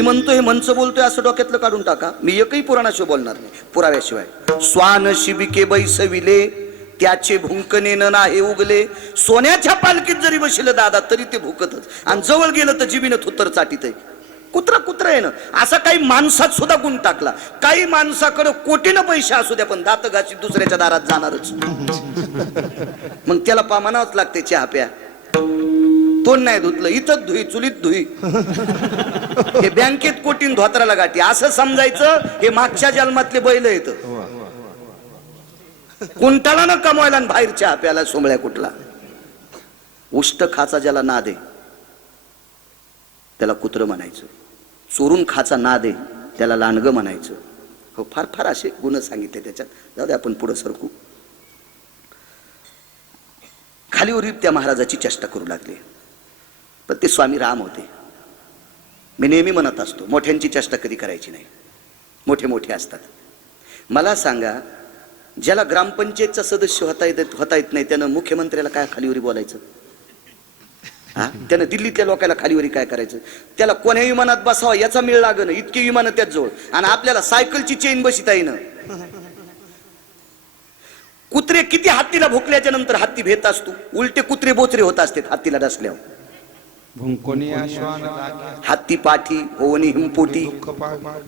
मी म्हणतो हे मंच बोलतोय असं डोक्यातलं काढून टाका. मी एकही पुराणाशिवाय बोलणार नाही पुराव्याशिवाय. स्वान शिबिके बैसविले त्याचे भुंकणे न नाही उगले. सोन्याच्या पालखीत जरी बसले दादा तरी ते भुकतच. आणि जवळ गेलं तर जिबीनं थुत्तर चाटीत आहे. कुत्रा कुत्रा आहे ना. असा काही माणसात सुद्धा गुण टाकला. काही माणसाकडे कोटीनं पैसे असू द्या पण दात घाशी दुसऱ्याच्या दारात जाणारच. मग त्याला पामानावंच लागते चहा प्या. तोंड नाही धुतलं? इथंच धुई चुलीत धुई. हे बँकेत कोटीन धोत्राला गाठी. असं समजायचं हे मागच्या जन्मातले बैल येत कुंटाला न कमवायला बाहेरच्या आपल्याला प्याला सोमळ्या कुठला? उष्ट खाचा ज्याला ना दे त्याला कुत्र म्हणायचं. चोरून खाचा ना दे त्याला लांडगं म्हणायचं. हो फार फार असे गुण सांगितले त्याच्यात. जाऊ दे आपण पुढे सरकू. खालीवरील त्या महाराजाची चेष्टा करू लागली. पण ते स्वामी राम होते. मी नेहमी म्हणत असतो मोठ्यांची चेष्टा कधी करायची नाही. मोठे मोठे असतात. मला सांगा ज्याला ग्रामपंचायतचा सदस्य होता येत होता येत नाही त्यानं मुख्यमंत्र्याला काय खालीवरी बोलायचं? हा? त्यानं दिल्लीतल्या लोकांना खालीवरी काय करायचं? त्याला कोण्या विमानात बसावा याचा मिळ लागणं इतकी विमानं त्यात जवळ. आणि आपल्याला सायकलची चेन बसिता येणं. कुत्रे किती हत्तीला भोकल्याच्या नंतर हत्ती भेट असतो. उलटे कुत्रे बोचरे होत असते हत्तीला डसल्यावर. हत्ती पाठी होवणी हिमपोटी.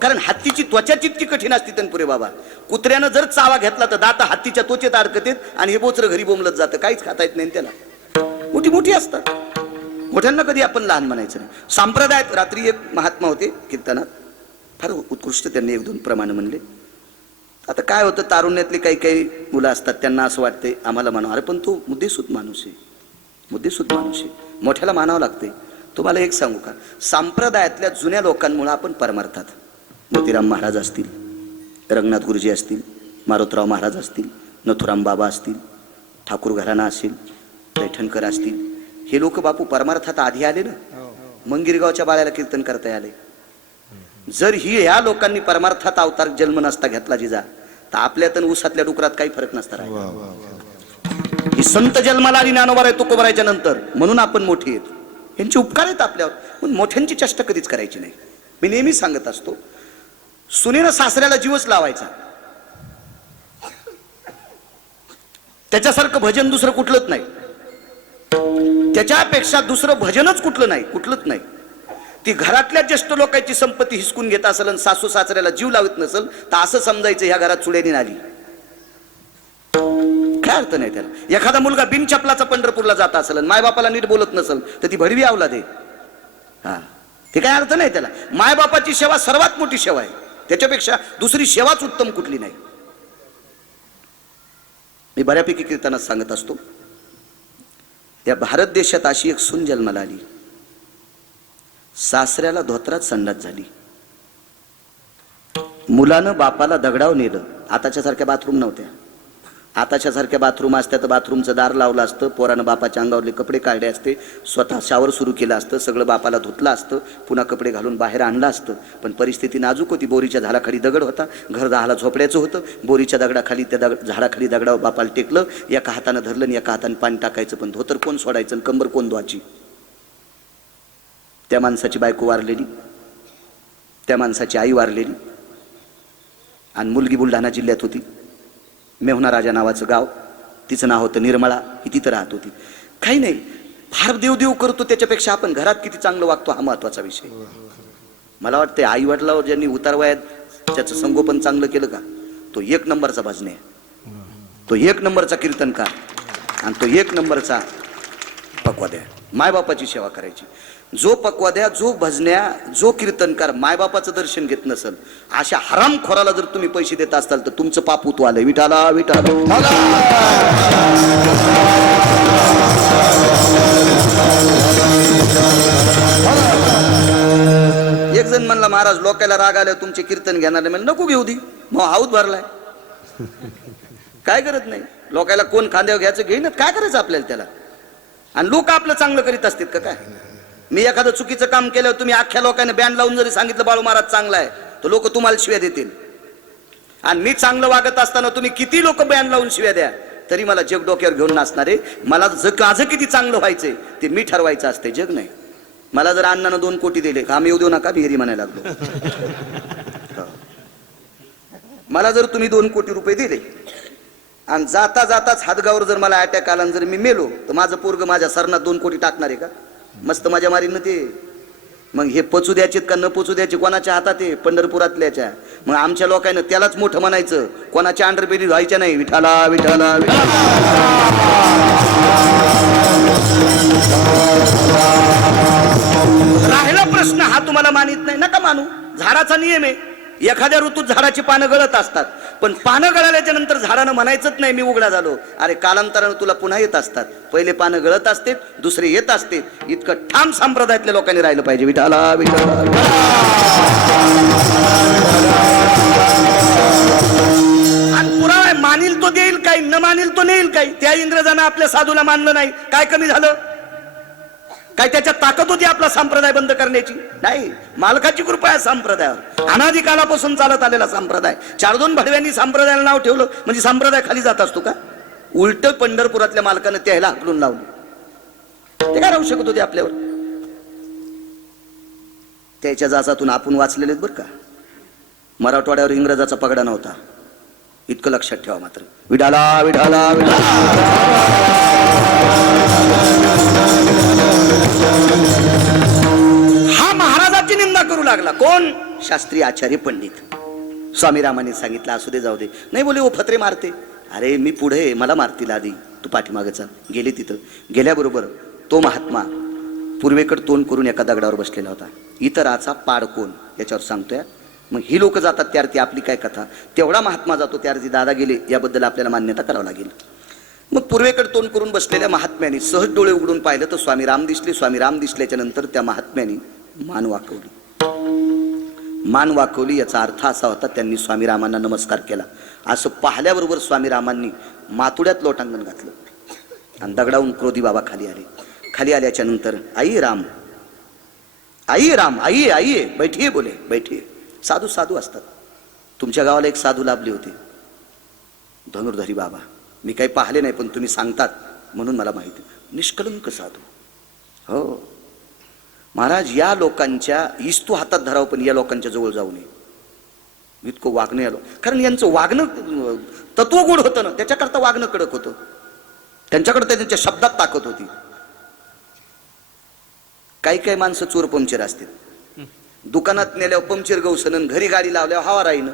कारण हत्तीची त्वचा तितकी कठीण असते तनपुरे बाबा कुत्र्यानं जर चावा घेतला तर दाता हत्तीच्या त्वचेत अडकतेत आणि हे बोचरं घरी बोंबलत जातं. काहीच खाता येत नाही त्याला. मोठी मोठी असतात. मोठ्यांना कधी आपण लहान म्हणायचं नाही. संप्रदायात रात्री एक महात्मा होते कीर्तनात. फार उत्कृष्ट त्यांनी एक दोन प्रमाणे म्हणले. आता काय होतं तारुण्यातले काही काही मुलं असतात त्यांना असं वाटते आम्हाला म्हणावं अरे पण तो मुद्देसूद माणूस आहे. मुद्देसूद माणूस आहे. मोठ्याला मानावं लागते. तुम्हाला एक सांगू का? संप्रदायातल्या जुन्या लोकांमुळे आपण परमार्थात. मोतीराम महाराज असतील रंगनाथ गुरुजी असतील मारुतराव महाराज असतील नथुराम बाबा असतील ठाकूर घराणा असेल पैठणकर असतील हे लोक बापू परमार्थात आधी आले ना? मंगिरगावच्या बाळ्याला कीर्तन करता आले. जर ही ह्या लोकांनी परमार्थात अवतार जन्म नसता घेतला जिजा तर आपल्यात आणि ऊसातल्या डुकरात काही फरक नसता राहिला. की संत जन्माला आली ज्ञानोबार आहे तुकोबरायच्या नंतर. म्हणून आपण मोठी आहेत. यांचे उपकार आहेत आपल्यावर. पण मोठ्यांची चेष्टा कधीच करायची नाही. मी नेहमी सांगत असतो सुनेनं सासऱ्याला जीवच लावायचा. त्याच्यासारखं भजन दुसरं कुठलंच नाही. त्याच्यापेक्षा दुसरं भजनच कुठलं नाही कुठलंच नाही. ती घरातल्या ज्येष्ठ लोकांची संपत्ती हिसकून घेत असेल आणि सासू सासऱ्याला जीव लावत नसेल तर असं समजायचं ह्या घरात चुड्यानी आली काय अर्थ नाही त्याला? एखादा मुलगा बिनचपलाचा पंढरपूरला जात असेल आणि मायबापाला नीट बोलत नसेल तर ती भडवी आवला दे हा. ते काय अर्थ नाही त्याला? मायबापाची सेवा सर्वात मोठी सेवा आहे. त्याच्यापेक्षा दुसरी सेवाच उत्तम कुठली नाही. मी बऱ्यापैकी कीर्तनात सांगत असतो. या भारत देशात अशी एक सून जन्माला आली. सासऱ्याला धोत्रात संडास झाली. मुलानं बापाला दगडाव नेलं. आताच्या सारख्या बाथरूम नव्हत्या. आताच्या सारख्या बाथरूम असत्या तर बाथरूमचं दार लावलं असतं पोरानं बापाच्या अंगावरले कपडे काढले असते स्वतः शावर सुरू केलं असतं सगळं बापाला धुतलं असतं पुन्हा कपडे घालून बाहेर आणलं असतं. पण परिस्थिती नाजूक होती बोरीच्या झाडाखाली दगड होता घर दहाला झोपड्याचं होतं बोरीच्या दगडाखाली त्या दगड झाडाखाली दगडावर बापाला टेकलं एका हातानं धरलं आणि एका हातानं पाणी टाकायचं पण धोतर कोण सोडायचं आणि कंबर कोण धुवायची? त्या माणसाची बायको वारलेली त्या माणसाची आई वारलेली आणि मुलगी बुलढाणा जिल्ह्यात होती. मेहुना राजा नावाचं गाव. तिचं नाव होतं निर्मळा. ही तिथं राहत होती. काही नाही. फार देव देव करतो त्याच्यापेक्षा आपण. घरात किती चांगलं वागतो हा महत्त्वाचा विषय. मला वाटतं आई वडिलावर ज्यांनी उतारवायात त्याचं संगोपन चांगलं केलं का? तो एक नंबरचा भजने. आहे तो एक नंबरचा कीर्तनकार. आणि तो एक नंबरचा पक्वाद्या मायबापाची सेवा करायची. जो पकवाद्या जो भजन्या जो कीर्तनकार मायबापाचं दर्शन घेत नसल अशा हरामखोराला जर तुम्ही पैसे देत असाल तर तुमचं पाप उतू विठाला विठालो. एक जण म्हणला महाराज लोकायला राग आल्यावर तुमचे कीर्तन घेणार नाही. म्हणजे नको घेऊ दी. मग हाऊत भरलाय. काय करत नाही? लोकायला कोण खांद्यावर घ्यायचं घेईन काय करायचं आपल्याला त्याला? आणि लोक आपलं चांगलं करीत असतात का काय? मी एखादं चुकीचं काम केलं तुम्ही अख्ख्या लोकांनी बँड लावून जरी सांगितलं बाळू महाराज चांगला आहे तर लोक तुम्हाला शिव्या देतील. आणि मी चांगलं वागत असताना तुम्ही किती लोक बँड लावून शिव्या द्या तरी मला जग डोक्यावर घेऊन नसणारे मला जग माझं किती चांगलं व्हायचंय ते मी ठरवायचं असते जग नाही. मला जर अण्णानं दोन कोटी दिले काम येऊ देऊ नका विहिरी म्हणायला लागलो. हो. मला जर तुम्ही दोन कोटी रुपये दिले आणि जाता जाताच हातगावर जर मला अटॅक आला जर मी मेलो तर माझं पोरग माझ्या सरनात दोन कोटी टाकणार आहे का? मस्त माझ्या मारीनं ते. मग हे पचू द्यायचे का न पचू द्यायचे? कोणाच्या हातात आहे? पंढरपुरातल्याच्या. मग आमच्या लोकांना त्यालाच मोठं म्हणायचं. कोणाच्या अंडरबेरी व्हायच्या नाही. विठाला विठाला विठाला राहिला प्रश्न हा तुम्हाला मानित नाही. नका मानू. झाडाचा नियम आहे. एखाद्या ऋतूत झाडाची पानं गळत असतात. पण पानं गळाल्याच्या नंतर झाडानं म्हणायचंच नाही मी उघडा झालो. अरे कालांतरानं तुला पुन्हा येत असतात. पहिले पानं गळत असते दुसरे येत असते. इतकं ठाम संप्रदायातल्या लोकांनी राहिलं पाहिजे. विठाला विठाला पुरावा मानील तो देईल काही न मानील तो नेईल काही. त्या इंग्रजांना आपल्या साधूला मानलं नाही. काय कमी झालं? काय त्याच्यात ताकद होती आपला संप्रदाय बंद करण्याची? नाही. मालकाची कृपा आहे संप्रदायावर. अनाधिकालापासून चालत आलेला संप्रदाय. चार दोन भडव्यांनी संप्रदायाला नाव ठेवलं म्हणजे संप्रदाय खाली जात असतो का? उलट पंढरपुरातल्या मालकानं त्याला हाकलून लावलं. ते काय राहू शकत होते आपल्यावर? त्याच्या जाचातून आपण वाचलेले बरं का. मराठवाड्यावर इंग्रजाचा पगडा नव्हता. इतकं लक्षात ठेवा मात्र. विडाला विडाला विडाला. करू लागला. कोण? शास्त्री आचार्य पंडित. स्वामी रामाने सांगितलं असू दे जाऊ दे. नाही बोले ओ फत्रे मारते. अरे मी पुढे मला मारतील आधी. तू पाठीमागचा. चाल गेले तिथं. गेल्याबरोबर तो महात्मा पूर्वेकडे तोंड करून एका दगडावर बसलेला होता. इतराचा पाड कोण? याच्यावर सांगतोय. मग ही लोक जातात त्यार्थी आपली काय कथा? तेवढा महात्मा जातो त्यार्थी दादा गेले. याबद्दल आपल्याला मान्यता करावं लागेल. मग पूर्वेकडे तोंड करून बसलेल्या महात्म्याने सहज डोळे उघडून पाहिलं तर स्वामी राम दिसले. स्वामी राम दिसल्याच्या नंतर त्या महात्म्याने मान वाकवली. मान वाकवली याचा अर्थ असा होता त्यांनी स्वामी रामांना नमस्कार केला. असं पाहिल्याबरोबर स्वामी रामांनी मातुड्यात लोटांगण घातलं आणि दगडाहून क्रोधी बाबा खाली आले. खाली आल्याच्यानंतर आई राम आई राम आई आई बैठी बैठिये बोले बैठिये साधू साधू असतात. तुमच्या गावाला एक साधू लाभले होते. धनुर्धरी बाबा मी काही पाहिले नाही पण तुम्ही सांगतात म्हणून मला माहिती. निष्कलंक साधू. हो महाराज या लोकांच्या इस्तू हातात धरावं पण या लोकांच्या जवळ जाऊ नये. इतकं वागणं आलो कारण यांचं वागणं तत्वगुण होतं ना त्याच्याकरता वागणं कडक होतं. त्यांच्याकडे त्यांच्या शब्दात ताकद होती. काही काही माणसं चोर पंक्चर असतील. दुकानात नेल्यावर पंक्चर गवसनन घरी गाडी लावल्यावर हवा राहीन.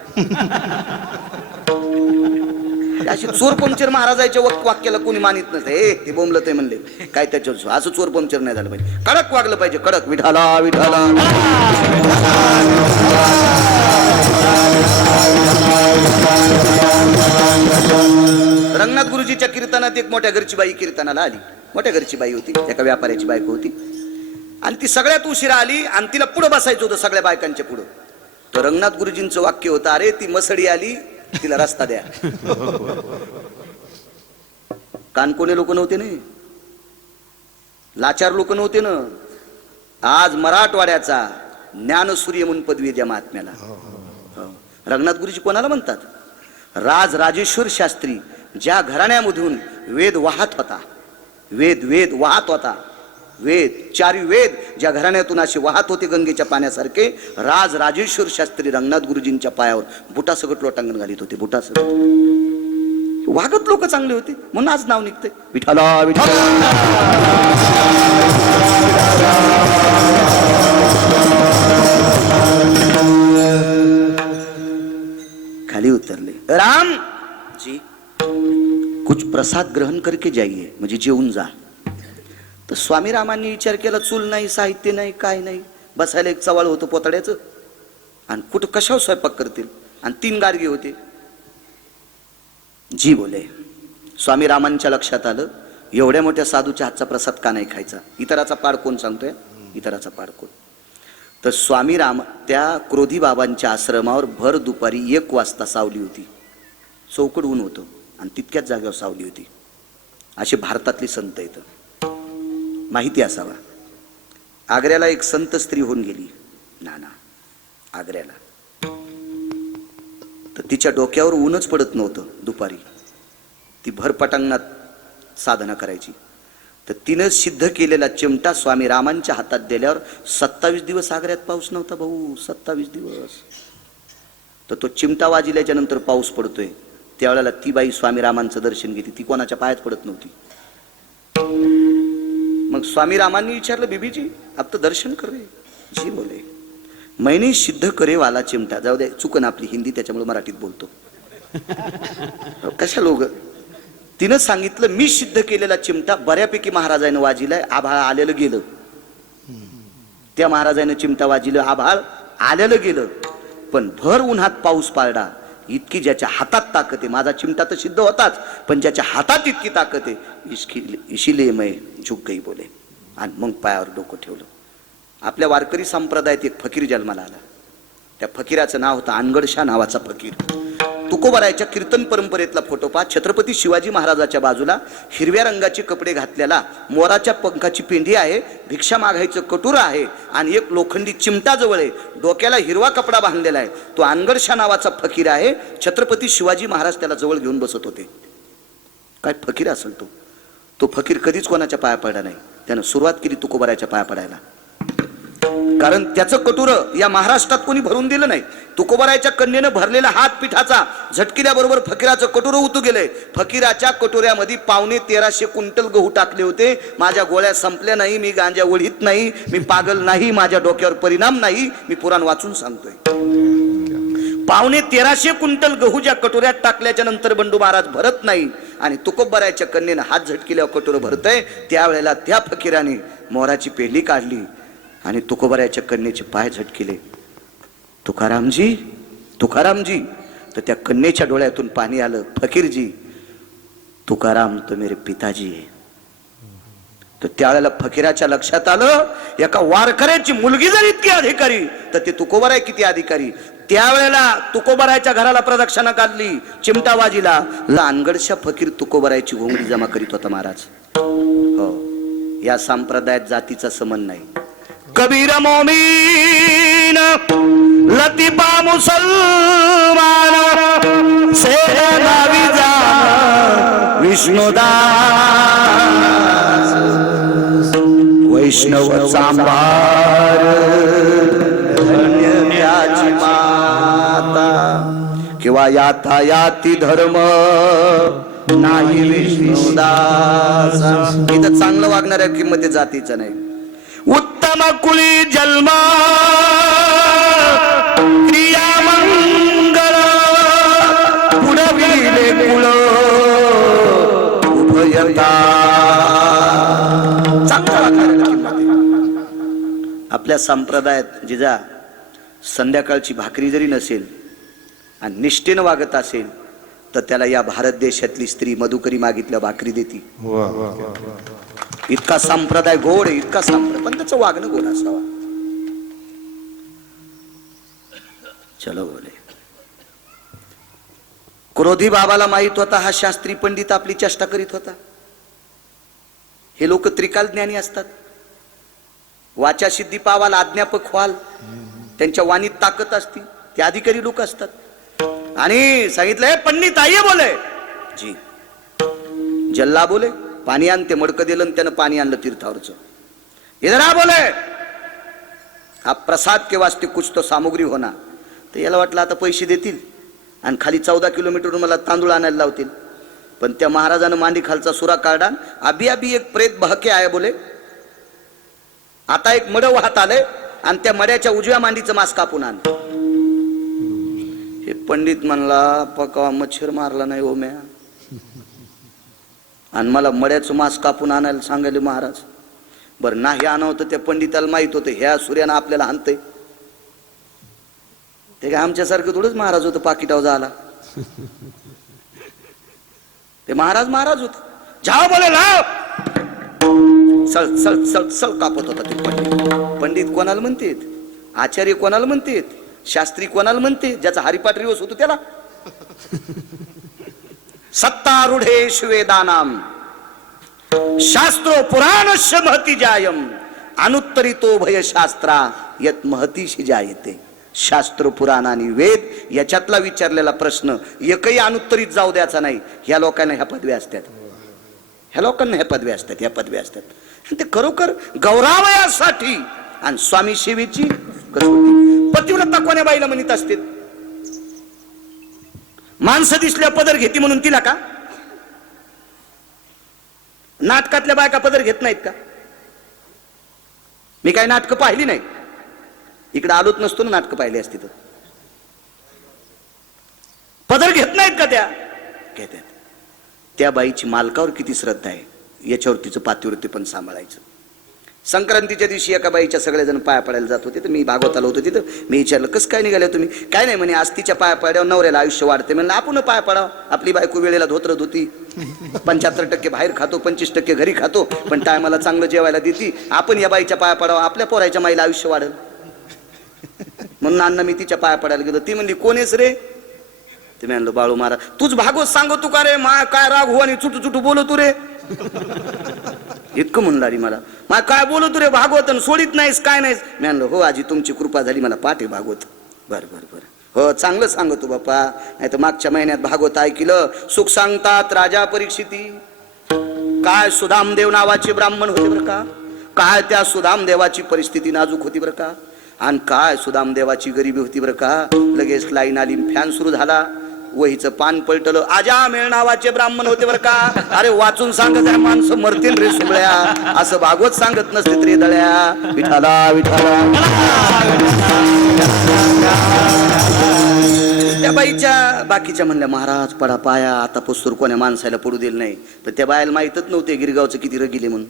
म्हणजे अशी चोर पंक्चर महाराजाच्या वक- वाक्याला कोणी मानित नसते. हे ते बोंबलं ते म्हणले. काय त्याच्यावर असं चोर पंक्चर नाही झालं पाहिजे. कडक वागलं पाहिजे कडक. विठाला विठाला रंगनाथ गुरुजीच्या कीर्तनात एक मोठ्या घरची बाई कीर्तनाला आली. मोठ्या घरची बाई होती एका व्यापाऱ्याची बायको होती. आणि ती सगळ्यात उशिरा आली आणि तिला पुढं बसायचं होतं सगळ्या बायकांच्या पुढं. तर रंगनाथ गुरुजींचं वाक्य होतं अरे ती मसडी आली तिला रस्ता द्या. कानकोने लोक नव्हते ना लाचार लोक नव्हते ना. आज मराठवाड्याचा ज्ञानसूर्य म्हणून पदवी द्या महात्म्याला. हो. रंगनाथ गुरुजी कोणाला म्हणतात? राज राजेश्वर शास्त्री ज्या घराण्यामधून वेद वाहत होता. वेद वेद वाहत होता. वेद चारी वेद ज्या घराण्यातून असे वाहत होते गंगेच्या पाण्यासारखे राज राजेश्वर शास्त्री रंगनाथ गुरुजींच्या पायावर बुटासकट लोटांगण घालीत होते बुटासकट वागत लोक चांगले होते म्हणून आज नाव निघते विठाला विठाला खाली उतरले. राम! जी कुछ प्रसाद ग्रहण करके जाइए म्हणजे जेवून जा. तर स्वामी रामांनी विचार केला चूल नाही साहित्य नाही काय नाही. बसायला एक चवाळ होतं पोतड्याचं. आणि कुठं कशावर स्वयंपाक करतील? आणि तीन गाडगे होते. जी बोले. स्वामी रामांच्या लक्षात आलं एवढ्या मोठ्या साधूच्या हातचा प्रसाद का नाही खायचा? इतराचा पाड कोण सांगतोय? इतराचा पाड कोण? तर स्वामी राम त्या क्रोधी बाबांच्या आश्रमावर भर दुपारी एक वाजता सावली होती. चौकड ऊन होतं आणि तितक्याच जागेवर सावली होती. असे भारतातली संत येतं माहिती असावा. आग्र्याला एक संत स्त्री होऊन गेली. नाना आग्र्याला. तर तिच्या डोक्यावर ऊनच पडत नव्हतं दुपारी. ती भरपटांगणात साधना करायची. तर तिनं सिद्ध केलेला चिमटा स्वामी रामांच्या हातात दिल्यावर सत्तावीस दिवस आग्र्यात पाऊस नव्हता भाऊ सत्तावीस दिवस. तर तो चिमटा वाजिल्याच्या नंतर पाऊस पडतोय. त्यावेळेला ती बाई स्वामी रामांचं दर्शन घेते ती कोणाच्या पायात पडत नव्हती. मग स्वामी रामांनी विचारलं बीबीजी अब दर्शन करे जी बोले. मैने सिद्ध करे वाला चिमटा जाऊ दे चुकन आपली हिंदी त्याच्यामुळे मराठीत बोलतो. कशा लोक? तिनं सांगितलं मी सिद्ध केलेला चिमटा बऱ्यापैकी महाराजानं वाजिलाय आभाळ आलेलं गेलं. त्या महाराजानं चिमटा वाजिलं आभाळ आलेलं गेलं. पण भर उन्हात पाऊस पाळडा इतकी ज्याच्या हातात ताकद आहे. माझा चिमटा तर सिद्ध होताच पण ज्याच्या हातात इतकी ताकद आहे इसकी इशिले मै झुक गई बोले. आणि मग पायावर डोकं ठेवलं. आपल्या वारकरी संप्रदायात एक फकीर जन्माला आला. त्या फकीराचं नाव होतं अनगडशा नावाचा फकीर. तुकोबारायच्या कीर्तन परंपरेतला फोटो पहा. छत्रपती शिवाजी महाराजाच्या बाजूला हिरव्या रंगाचे कपडे घातलेला मोराच्या पंखाची पेंढी आहे. भिक्षा मागायचं कटुर आहे आणि एक लोखंडी चिमटा जवळ आहे. डोक्याला हिरवा कपडा बांधलेला आहे. तो अनगडशा नावाचा फकीर आहे. छत्रपती शिवाजी महाराज त्याला जवळ घेऊन बसत होते. काय फकीर असेल तो? तो फकीर कधीच कोणाच्या पाया पडला नाही. त्यानं सुरुवात केली तुकोबाराच्या पाया पडायला. कारण त्याचं कटुर या महाराष्ट्रात कोणी भरून दिलं नाही. तुकोबारायच्या कन्येनं भरलेला हात पिठाचा झटकिल्याबरोबर फकीराचं कटुर उतू गेलंय फकीराच्या कटोऱ्यामध्ये पावणे तेराशे क्विंटल गहू टाकले होते. माझ्या गोळ्या संपल्या नाही मी गांजा ओढीत नाही मी पागल नाही माझ्या डोक्यावर परिणाम नाही मी पुराण वाचून सांगतोय. पावणे तेराशे क्विंटल गहू ज्या कटोऱ्यात टाकल्याच्या नंतर बंडू महाराज भरत नाही आणि तुकोबरायच्या कन्येनं हात झटकिल्यावर कटोरं भरतय त्यावेळेला त्या फकीराने मोराची पेढी काढली. आणि तुकोबरायच्या कन्येचे पाय झटकिले. तुकारामजी तुकारामजी तर त्या कन्येच्या डोळ्यातून पाणी आलं फकीरजी तुकाराम तो मेरे पिताजी आहे. तर त्यावेळेला फकीराच्या लक्षात आलं एका वारकऱ्याची मुलगी जर इतकी अधिकारी तर ते तुकोबराय किती अधिकारी? त्यावेळेला तुकोबरायच्या घराला प्रदक्षिणा काढली चिमटाबाजीला. लानगडशा फकीर तुकोबरायची घोंगडी जमा करीत होता महाराज. हो या संप्रदायात जातीचा समन नाही. कबीर मोमीन लतिफा मुसलमान सेना विजा विष्णुदास वैष्णव चांभार धन्य त्याची माता किंवा याता याती धर्म नाही विष्णुदास. इथं चांगलं वागणाऱ्या किंमत जातीचं नाही. उत्तम कुळी जन्म पुढविले कुळ उभयता. आपल्या संप्रदायात जिजा संध्याकाळची भाकरी जरी नसेल आणि निष्ठेनं वागत असेल तर त्याला या भारत देशातली स्त्री मधुकरी मागितल्या भाकरी देती. इतका संप्रदाय गोड आहे इतका संप्रदाय. पण त्याचं वागणं गोड असावा. चलो बोले. क्रोधी बाबाला माहीत होता हा शास्त्री पंडित आपली चेष्टा करीत होता. हे लोक त्रिकाल ज्ञानी असतात. वाचा सिद्धी पावाल आज्ञापक व्हाल. त्यांच्या वाणीत ताकद असती. ते अधिकारी लोक असतात. आणि सांगितलंय पंडित आइये बोले. जी. जल्ला बोले. पाणी आण ते मडकं दिलं आणि त्यानं पाणी आणलं तीर्थावरचं. इधर बोले. हा प्रसाद के वास्ते कुछ तो सामुग्री होणार तर याला वाटलं आता पैसे देतील. आणि खाली चौदा किलोमीटरवरून मला तांदूळ आणायला लावतील. पण त्या महाराजानं मांडी खालचा सुरा काढा. अभी अभी एक प्रेत बहके आहे बोले. आता एक मड वाहत आले आणि त्या मड्याच्या उजव्या मांडीचं मास कापून आण. हे पंडित म्हणला पका मच्छर मारला नाही हो म्या. आणि मला मड्याचं मांस कापून आणायला सांगायले महाराज. बरं नाही आणवतं त्या पंडिताला माहीत होतं ह्या सूर्यानं आपल्याला आणतंय. ते काय आमच्यासारखं थोडंच महाराज होतं पाकिटाव झाला. ते महाराज महाराज होते. जाओ बोले लाव सळ सळ सळ सळ कापत होता ते पंडित. पंडित कोणाला म्हणतेत आचार्य कोणाला म्हणतेत शास्त्री कोणाला म्हणते? ज्याचा हरिपाठ रिवस होतो त्याला. सत्तारूढेश वेदानाम। शास्त्रो पुराणश महती जायम। अनुत्तरितो भय शास्त्रा यत महतीशी जायते। शास्त्र पुराण आणि वेद याच्यातला विचारलेला प्रश्न एकही अनुत्तरित जाऊ द्यायचा नाही. ह्या लोकांना ह्या पदव्या असतात. ह्या लोकांना ह्या पदव्या असतात ह्या पदव्या असतात. ते खरोखर गौरावयासाठी आणि स्वामी सेवेची कसोटी पतिव्रता कोण्या बाईला म्हणत असते माणसं दिसल्या पदर घेते म्हणून तिला का? नाटकातल्या बायका पदर घेत नाहीत का? मी काय नाटकं पाहिली नाही. इकडे आलोच नसतो ना नाटकं पाहिली असती तर. पदर घेत नाहीत का त्या? घेतात त्या बाईची मालकावर किती श्रद्धा आहे. याच्यावर तिचं पातिवृत्ती पण सांभाळायचं. संक्रांतीच्या दिवशी एका बाईच्या सगळेजण पाया पडायला जात होते. तर मी भागवत आलो होतो. तिथं मी विचारलं कसं काय निघाले तुम्ही? काय नाही म्हणे आज तिच्या पाया पड्यावर नवऱ्याला आयुष्य वाढते. म्हणलं आपण पाया पडाव. आपली बायको वेळेला धोत्र धुती. पंच्याहत्तर टक्के बाहेर खातो पंचवीस टक्के घरी खातो पण टायमाला चांगलं जेवायला देती. आपण या बाईच्या पाया पडावं. आपल्या पोराच्या माईला आयुष्य वाढेल. म्हणून अण्णा मी तिच्या पाया पडायला गेलो. ती म्हणली कोणेच रे? ते म्हणलो बाळू महाराज. तूच भागवत सांगतो का रे? मा काय राग हो आणि चुटू चुटू बोलतो रे? इतकं म्हणलं मला. मा काय बोलू तुरे भागवत आणि सोडित नाहीस काय नाहीस? मी म्हणलं हो आजी तुमची कृपा झाली मला पाठ आहे भागवत. बर बर बर. हो चांगलं सांगतो बापा नाही तर मागच्या महिन्यात भागवत ऐकलं सुख सांगतात राजा परीक्षिती. काय सुदामदेव नावाचे ब्राह्मण होते बरं का? काय त्या सुदामदेवाची परिस्थिती नाजूक होती बरं का? आणि काय सुधामदेवाची गरिबी होती बरं का? लगेच लाईन आली फॅन सुरू झाला. वहीचं पान पलटलं. आजामेळ नावाचे ब्राह्मण होते बरं का? अरे वाचून सांगत आहे माणसं मरतील रे सुबळ्या असं भागवत सांगत नसते रे दळ्या. विठाला विठाला. त्या बाईच्या बाकीच्या म्हणल्या महाराज पडा पाया. आता पुस्तूर कोण्या माणसाला पडू दिलं नाही. पण त्या बायाला माहीतच नव्हते गिरगावचं किती रगिले म्हणून.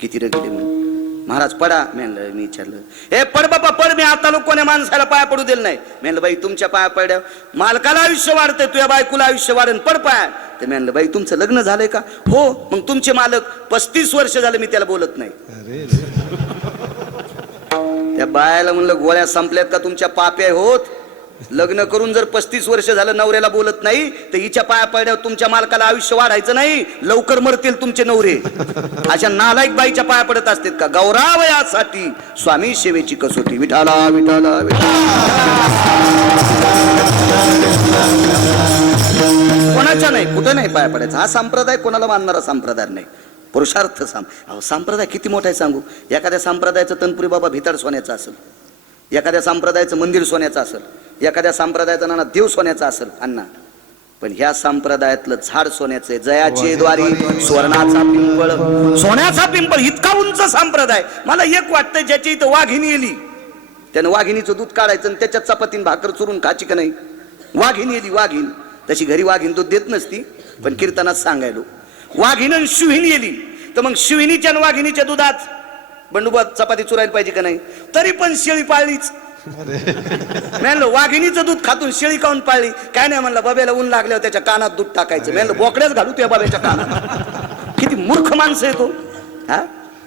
किती रगिले म्हणून. महाराज पडा. मी म्हणलं मी विचारलं. हे पड बाबा पड. मी आता लोक कोण्या माणसाला पाया पडू दिलं नाही. म्हणलं बाई तुमच्या पाया पड्या मालकाला आयुष्य वाढतंय तुझ्या बायकोला आयुष्य वाढेल. पड पाया. ते म्हणलं बाई तुमचं लग्न झालंय का? हो मग तुमचे मालक पस्तीस वर्ष झाले मी त्याला बोलत नाही. त्या बायाला म्हणलं गोळ्या संपल्यात का तुमच्या पाप्या? होत. लग्न करून जर पस्तीस वर्ष झालं नवऱ्याला बोलत नाही तर हिच्या पाया पडल्यावर तुमच्या मालकाला आयुष्य वाढायचं नाही लवकर मरतील तुमचे नवरे. अशा नालायक बाईच्या पाया पडत असतात का? गौरावयासाठी स्वामी सेवेची कसोटी. विठाला विठाला कोणाच्या नाही कुठं नाही पाया पडायचा. हा संप्रदाय कोणाला मानणारा संप्रदाय नाही. पुरुषार्थ साम अहो संप्रदाय किती मोठा आहे सांगू? एखाद्या संप्रदायाचं तनपुरी बाबा भिताड सोन्याचा असेल. एखाद्या संप्रदायाचं मंदिर सोन्याचं असेल एखाद्या संप्रदायाचं नाना देव सोन्याचा असेल अण्णा. पण ह्या संप्रदायातलं झाड सोन्याचं आहे. जयाचे द्वारी सुवर्णाचा पिंपळ. सोन्याचा पिंपळ इतका उंच संप्रदाय. मला एक वाटतंय ज्याची इथं वाघिणी येली त्यानं वाघिणीचं दूध काढायचं आणि त्याच्यात चपातीन भाकर चुरून खाची का नाही? वाघिणी येली वाघीण. तशी घरी वाघीण दूध देत नसती पण कीर्तनात सांगायलो. वाघीण आणि शिवहिणी येली तर मग शिवहिणीच्या आणि वाघिणीच्या दुधात बंडूबा चपाती चुरायला पाहिजे का नाही? तरी पण शेळी पाळलीच. म्हणलं वाघिणीचं दूध खातून शेळी काऊन पाळली? काय नाही म्हणलं बाब्याला ऊन लागल्यावर त्याच्या कानात दूध टाकायचं. म्हणलं बोकड्याच घालू त्या बाब्याच्या कानात. किती मूर्ख माणसं आहे तो हा?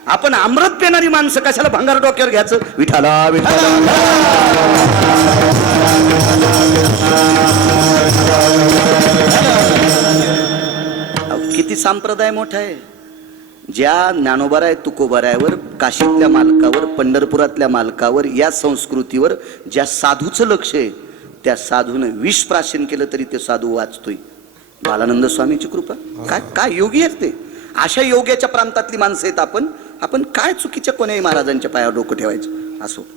आपण अमृत पेणारी माणसं कशाला भंगार डोक्यावर घ्यायचं? विठाला विठाला किती संप्रदाय मोठा आहे. ज्या ज्ञानोबाराय तुकोबारायवर काशीतल्या मालकावर पंढरपुरातल्या मालकावर या संस्कृतीवर ज्या साधूचं लक्ष आहे त्या साधूनं विष प्राशन केलं तरी ते साधू वाचतोय. बालानंद स्वामीची कृपा. काय काय योगी आहेत ते? अशा योग्याच्या प्रांतातली माणसं आहेत आपण. आपण काय चुकीच्या कोण्याही महाराजांच्या पायावर डोकं ठेवायचं? असो.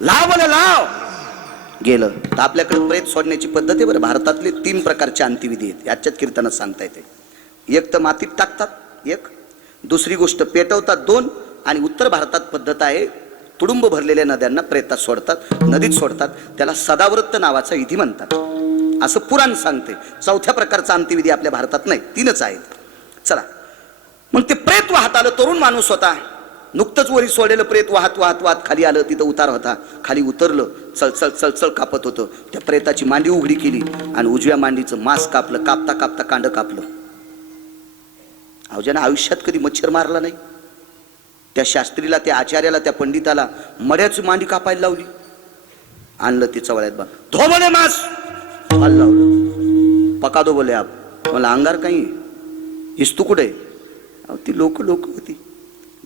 लाव मला लाव! गेलं. तर आपल्याकडे प्रेत सोडण्याची पद्धत आहे बरं. भारतातले तीन प्रकारचे अंत्यविधी आहेत. याच्यात कीर्तनात सांगता येते. एक तर मातीत टाकतात. एक. दुसरी गोष्ट पेटवतात दोन आणि उत्तर भारतात पद्धत आहे तुडुंब भरलेल्या नद्यांना प्रेतात सोडतात नदीत सोडतात त्याला सदावृत्त नावाचा विधी म्हणतात. असं पुराण सांगते. चौथ्या प्रकारचा अंत्यविधी आपल्या भारतात नाही तीनच आहेत. चला. मग ते प्रेत वाहत आलं तरुण माणूस होता. नुकतंच वरी सोडलेलं प्रेत वाहत वाहत वाहत खाली आलं तिथं उतार होता. खाली उतरलं चळचळ चळचळ कापत होतं. त्या प्रेताची मांडी उघडी केली आणि उजव्या मांडीचं मांस कापलं कापता कापता कांड कापलं. अहो ज्यानं आयुष्यात कधी मच्छर मारला नाही त्या शास्त्रीला त्या आचार्याला त्या पंडिताला मड्याची मांडी कापायला लावली. आणलं ती चवळ्यात बा. धो बोले मास! लावलं. पका दो बोले आप. मला अंगार काही इस्तू कुठे अहो ती लोक लोक होती.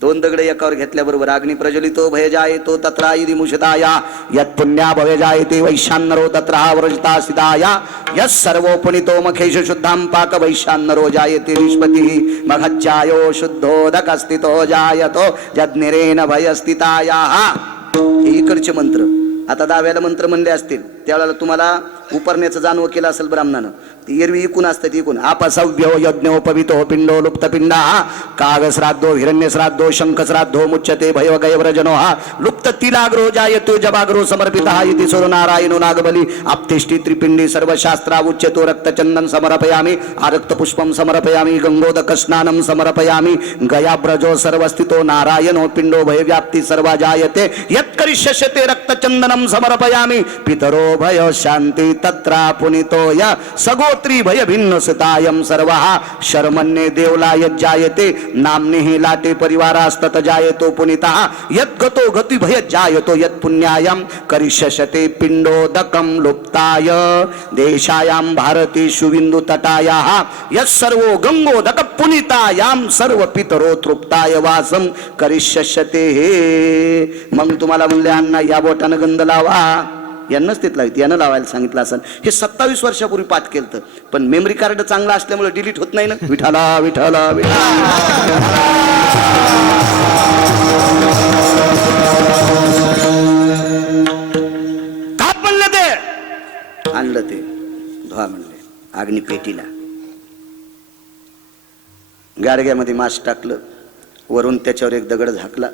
दोन दगडे एकावर घेतल्याबरोबर अग्नी प्रज्वलितो भय जायतो तत्रा इति मुषदाया यत पुण्या भवे जायते वैशान्नरो तत्रा व्रजता सिदाया यस सर्वोपनितो मखेश शुद्धां पाक वैशान्नरो जायते निष्पती। मघज्जायो शुद्धोदकस्थितो जायतो जज्ञिरेन भयस्थितायाः। हे इकडचे मंत्र आता दहाव्याला मंत्र म्हणले असतील त्यावेळेला तुम्हाला उपरण्याचं जाणवं केलं असेल ब्राह्मणानं. ती एरवी इकून असतात इकून. आपसव्यो यज्ञोपवितो पिंडो लुप्त पिंडा काग श्राद्धो हिरण्य श्राद्धो शंख श्राद्धो मुच्यते भैव गयव्रजनो हा लुप्त तिलाग्रो जायतो जबाग्रो समर्पिता इति सुर नारायणो नागबली. आपतिष्ठी त्रिपिंडी सर्वशास्त्रा उच्यतो रक्तचंदन समर्पयामि. आरक्त पुष्पम समर्पयामि. गंगोदक स्नानं समर्पयामि. गयाब्रजो सर्वस्थितो नारायणो पिंडो भयव्याप्ती सर्वा जायते. यत्करिष्यस्य ते रक्तचंदनं समर्पयामि। पितरो भय शान्ति तत्रा पुनितो य। सगोत्री भय भिन्न सुतायं सर्वः। शर्मन्ये देवला नामने नाम्निः लाटे परिवारास्तत जायतो पुनितः। यद्गतो गति भय जायतो यत् पुण्यायं। करिष्यते पिंडोदकं लुप्ताय। देशायां भारतीषु बिंदु तटायाः। यत्सर्वो गंगोदक पुनितायां सर्व पितरो तृप्ताय वासं। करिष्यते हे। मग तुम्हाला म्हणले अण्णा या बोटानं गंध लावा. यांनाच तिथं लावित यानं लावायला सांगितलं असं हे सत्तावीस वर्षापूर्वी पाठ केलं पण मेमरी कार्ड चांगलं असल्यामुळे डिलीट होत नाही ना? विठाला विठाला विठाला म्हणलं ते. आणलं ते. धुवा म्हणले. अग्नी पेटीला. गाडग्यामध्ये मास टाकलं. वरून त्याच्यावर एक दगड झाकला.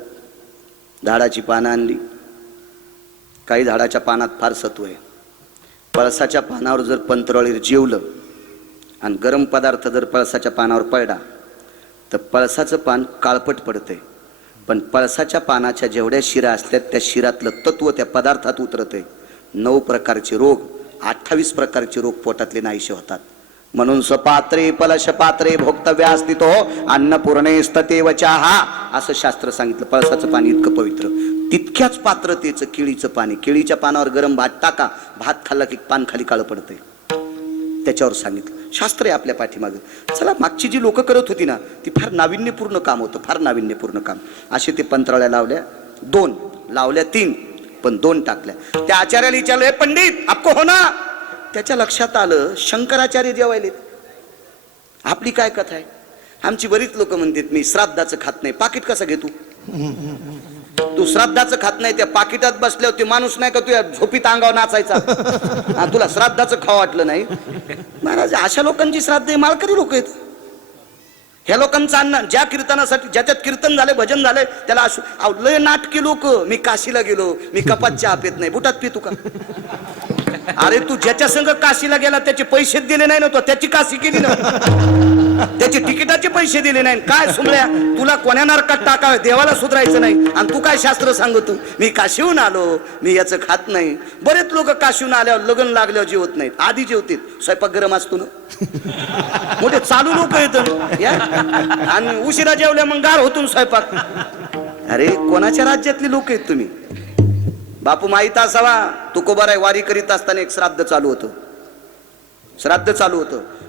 झाडाची पानं आणली. काही झाडाच्या पानात फार सत्व आहे. पळसाच्या पानावर जर पंतरळीर जेवलं आणि गरम पदार्थ जर पळसाच्या पानावर पडला तर पळसाचं पान काळपट पडतंय. पण पळसाच्या पानाच्या जेवढ्या शिरा असतात त्या शिरातलं तत्व त्या पदार्थात उतरतंय. नऊ प्रकारचे रोग अठ्ठावीस प्रकारचे रोग पोटातले नाहीशे होतात. म्हणून स्वपात्रे पलश पात्रे भोक्तव्य अस्तितो अन्नपूर्णे स्ततेवचाहा असं शास्त्र सांगितलं. पळसाचं पाणी इतकं पवित्र. तितक्याच पात्रतेचं केळीचं पाणी केळीच्या पानावर गरम भात टाका भात खाल्ला की पान खाली काळं पडतंय. त्याच्यावर सांगितलं. शास्त्र आहे आपल्या पाठीमागं. चला मागची जी लोक करत होती ना ती फार नाविन्यपूर्ण काम होतं फार नाविन्यपूर्ण काम. असे ते पंतराळ्या लावल्या दोन लावल्या तीन पण दोन टाकल्या. त्या आचार्याला विचारलं पंडित आपको हो ना त्याच्या लक्षात आलं शंकराचार्य जेवायलेत. आपली काय कथा आहे? आमची बरीच लोक म्हणतात मी श्राद्धाचं खात नाही पाकिट कसं घेतो? तू श्राद्धाचं खात नाही त्या पाकिटात बसल्यावर ते माणूस नाही का तुझ्या झोपीत अंगावर नाचायचा? हा, तुला श्राद्धाचं खावं वाटलं नाही? महाराज अशा लोकांची श्राद्ध हे मालकरी लोक आहेत. ह्या लोकांचं अन्न ज्या कीर्तनासाठी ज्याच्यात कीर्तन झाले भजन झाले त्याला असू अहो, लय नाटकी लोक. मी काशीला गेलो मी कपात चहा पित नाही. बुटात पितो का? अरे तू ज्याच्या संग काशीला गेला त्याचे पैसे दिले नाही ना तो. त्याची काशी केली ना. त्याचे तिकिटाचे पैसे दिले नाही. काय सुमल्या तुला कोण्या नारकात टाकावे? देवाला सुधरायचं नाही. आणि तू काय शास्त्र सांगतो? मी काशीहून आलो मी याचं खात नाही. बरेच लोक काशीहून आल्यावर लग्न लागल्यावर जेवत नाहीत. आधी जेवतील. स्वयंपाक गरम असतो ना. मोठे चालू लोक येत आणि उशिरा जेवल्या मग गार होतून स्वयंपाक. अरे कोणाच्या राज्यातली लोक आहेत तुम्ही? बापू माहीत असावा. तुकोबाराय वारी करीत असताना एक श्राद्ध चालू होतं. श्राद्ध चालू होतं.